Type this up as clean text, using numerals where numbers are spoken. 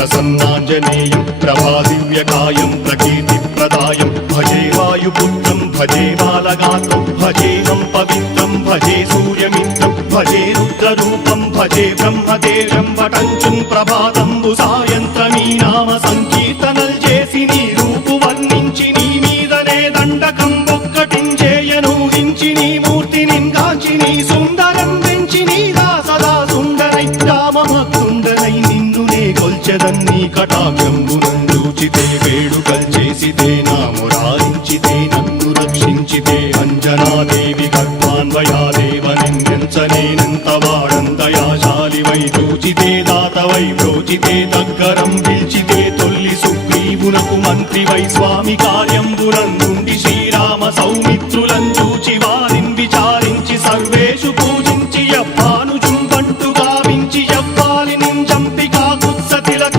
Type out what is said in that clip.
ప్రసన్నాంజనేయం ప్రభాదివ్యకాయం ప్రకీర్తిప్రదాయం భజే వాయుపుత్రం భజే బాలగాత్రం భజేహం పవిత్రం భజే సూర్యమిత్రం భజే రుద్రరూపం భజే బ్రహ్మదేవం వటంచుం ప్రభాతంబు సాయంత్రమీ నామ సంకీర్తనల్ చేసి నీ రూపు వర్ణించి నీ మీదనే దండకం ఒక్కటించేయనూహించి నీ మూర్తిని గాంచి నీ సుందరం వెంచి నీ దాసదా సుందరై రామభక్తుండనై నిన్నునే గొల్చెదన్నీ కటాక్షంబునందూచితే వేడుకల్ చేసితే నా మురారించితే నన్ను రక్షించితే అంజనాదేవి గర్భాన్వయాదేవ నిన్నెంచనేనంత వాడంతయాశాలివై చూచితే దాతవై ప్రోచితే దగ్గరం పిల్చితే తొల్లి సుగ్రీవునకు మంత్రివై స్వామి కార్యంబునందుండి శ్రీరామ సౌమిత్ర